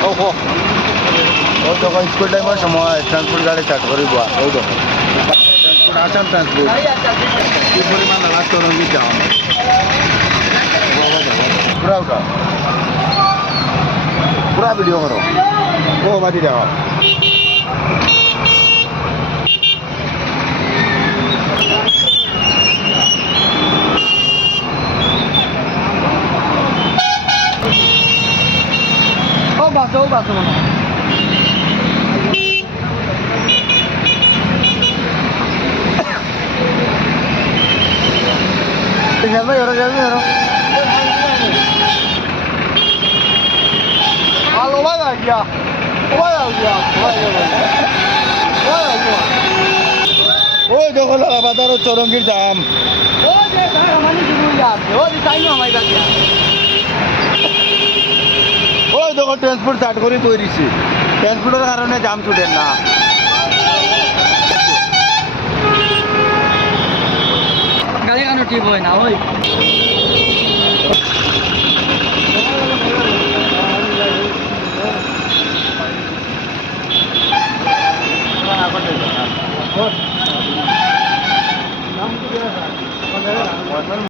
ও হো ও তখন স্কুল টাইমের সময় ট্রান্সপোর্ট গাড়ি চাট করিব ওই দেখো ট্রান্সপোর্ট আসাম ট্রান্সপোর্ট কি পরিমাণ নালাগ তরঙ্গি যাও পুরা উঠা পুরা ভিডিও করো ও বাদি দেখো বাস ও বাস মনে হয়। যাবে ওরা যাবে ওরা já. Vai lá, vai lá. ওই দেখো লাগাবাদারও চরঙ্গির দাম ও যে ভাই আমানি যাচ্ছে ও তাই না আমাই কাছে ওই দেখো ট্রান্সপোর্ট চাট করে তৈরিছি ট্রান্সপোর্টের কারণে জাম ছুটেন না। গাড়ি কেন ঠিক হয় না ওই? আগতে